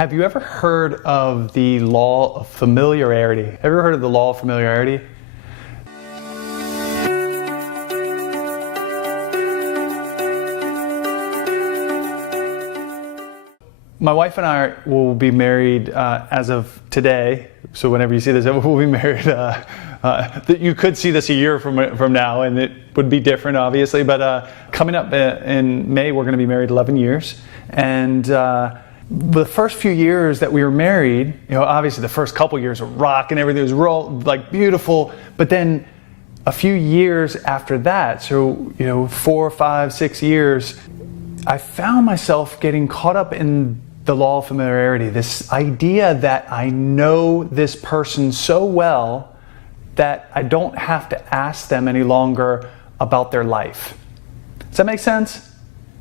Have you ever heard of the law of familiarity? Have you ever heard of the law of familiarity? My wife and I will be married as of today. So whenever you see this, we'll be married. You could see this a year from now, and it would be different, obviously. But coming up in May, we're going to be married 11 years. And the first few years that we were married, obviously the first couple years were rock and everything was like beautiful. But then a few years after that, so 4, 5, 6 years, I found myself getting caught up in the law of familiarity, this idea that I know this person so well that I don't have to ask them any longer about their life. Does that make sense?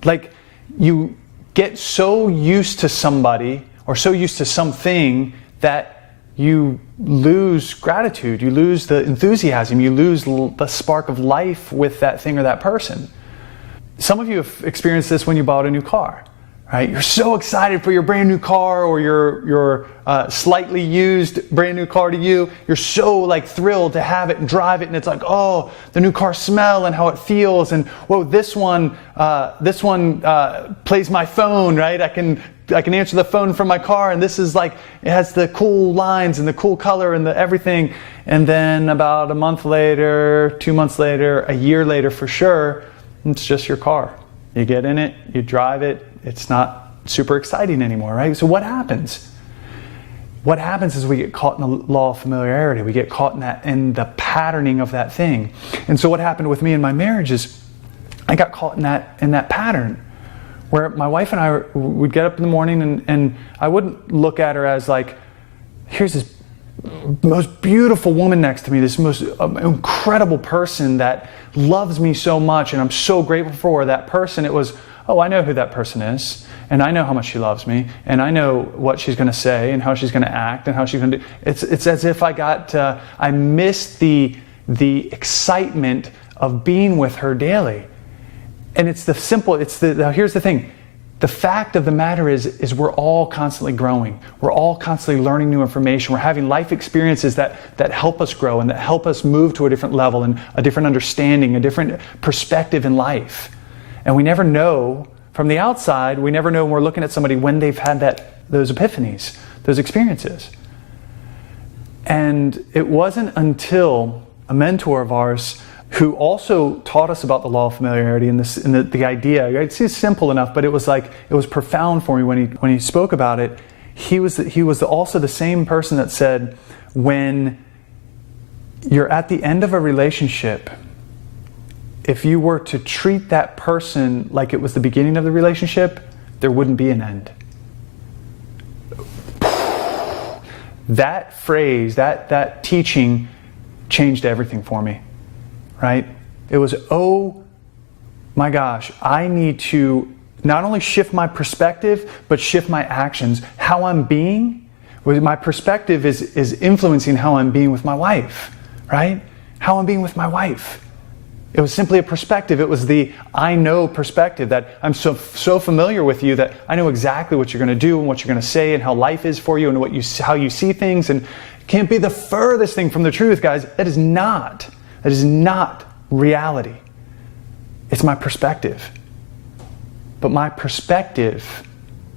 Like, you get so used to somebody or so used to something that you lose gratitude, you lose the enthusiasm, you lose the spark of life with that thing or that person. Some of you have experienced this when you bought a new car, right? You're so excited for your brand new car or your slightly used brand new car to you. You're so thrilled to have it and drive it, and it's like, oh, the new car smell and how it feels, and whoa, this one plays my phone, right? I can answer the phone from my car, and this is it has the cool lines and the cool color and the everything. And then about a month later, 2 months later, a year later for sure, it's just your car. You get in it, you drive it, it's not super exciting anymore, right? So what happens? What happens is we get caught in the law of familiarity. We get caught in the patterning of that thing. And so what happened with me in my marriage is I got caught in that pattern where my wife and I would get up in the morning and I wouldn't look at her as here's this most beautiful woman next to me, this most incredible person that loves me so much and I'm so grateful for that person. It was, oh, I know who that person is, and I know how much she loves me, and I know what she's going to say and how she's going to act and how she's going to do. It's as if I missed the excitement of being with her daily. And here's the thing. The fact of the matter is we're all constantly growing. We're all constantly learning new information. We're having life experiences that help us grow and that help us move to a different level and a different understanding, a different perspective in life. And we never know from the outside, we never know when we're looking at somebody when they've had those epiphanies, those experiences. And it wasn't until a mentor of ours who also taught us about the law of familiarity and the idea. It's simple enough, but it was profound for me when he spoke about it. He was also the same person that said, when you're at the end of a relationship, if you were to treat that person like it was the beginning of the relationship, there wouldn't be an end. That phrase, that teaching changed everything for me. Right? It was, oh my gosh, I need to not only shift my perspective, but shift my actions. How I'm being, my perspective is influencing how I'm being with my wife, right? How I'm being with my wife. It was simply a perspective. It was the I know perspective, that I'm so familiar with you that I know exactly what you're going to do and what you're going to say and how life is for you and how you see things. And it can't be the furthest thing from the truth, guys. That is not reality. It's my perspective. But my perspective,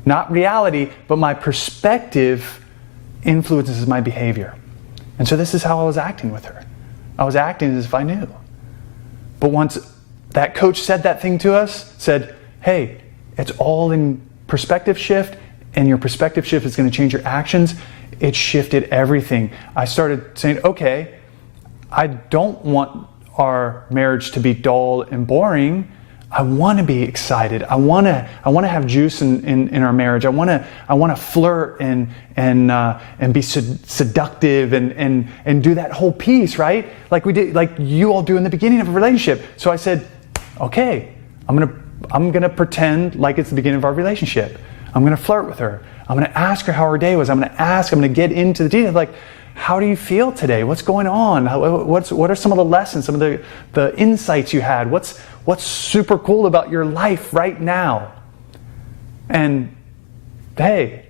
not reality, but my perspective influences my behavior. And so this is how I was acting with her. I was acting as if I knew. But once that coach said that thing to us, said, hey, it's all in perspective shift, and your perspective shift is going to change your actions, it shifted everything. I started saying, okay, I don't want our marriage to be dull and boring. I want to be excited. I want to have juice in our marriage. I want to flirt and be seductive and do that whole piece, right? Like we did, like you all do in the beginning of a relationship. So I said, okay, I'm gonna pretend like it's the beginning of our relationship. I'm gonna flirt with her. I'm gonna ask her how her day was. I'm gonna get into the details, like, how do you feel today? What's going on? What are some of the lessons, some of the insights you had? What's super cool about your life right now? And hey,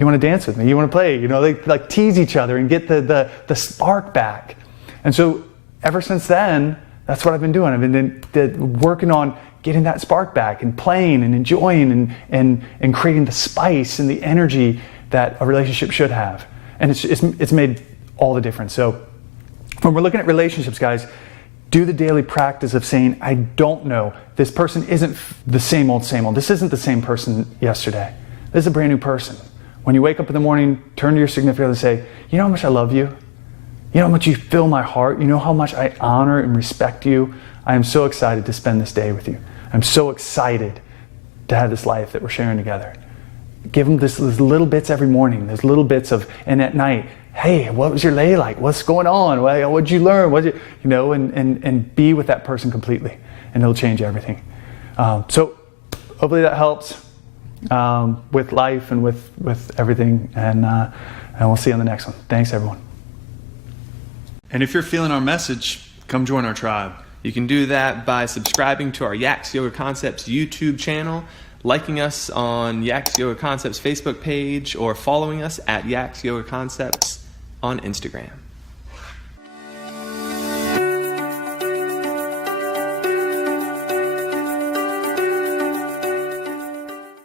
You want to dance with me? You want to play? They like tease each other and get the spark back. And so ever since then, that's what I've been doing. I've been working on getting that spark back and playing and enjoying and creating the spice and the energy that a relationship should have. And it's made all the difference. So when we're looking at relationships, guys, do the daily practice of saying, I don't know. This person isn't the same old, same old. This isn't the same person yesterday. This is a brand new person. When you wake up in the morning, turn to your significant other and say, you know how much I love you? You know how much you fill my heart? You know how much I honor and respect you? I am so excited to spend this day with you. I'm so excited to have this life that we're sharing together. Give them these little bits every morning, those little bits of, and at night, hey, what was your day like? What's going on? What did you learn? And be with that person completely, and it'll change everything. So hopefully that helps with life and with everything, and we'll see you on the next one. Thanks, everyone. And if you're feeling our message, come join our tribe. You can do that by subscribing to our Yaks Yoga Concepts YouTube channel, liking us on Yaks Yoga Concepts Facebook page, or following us at Yaks Yoga Concepts on Instagram.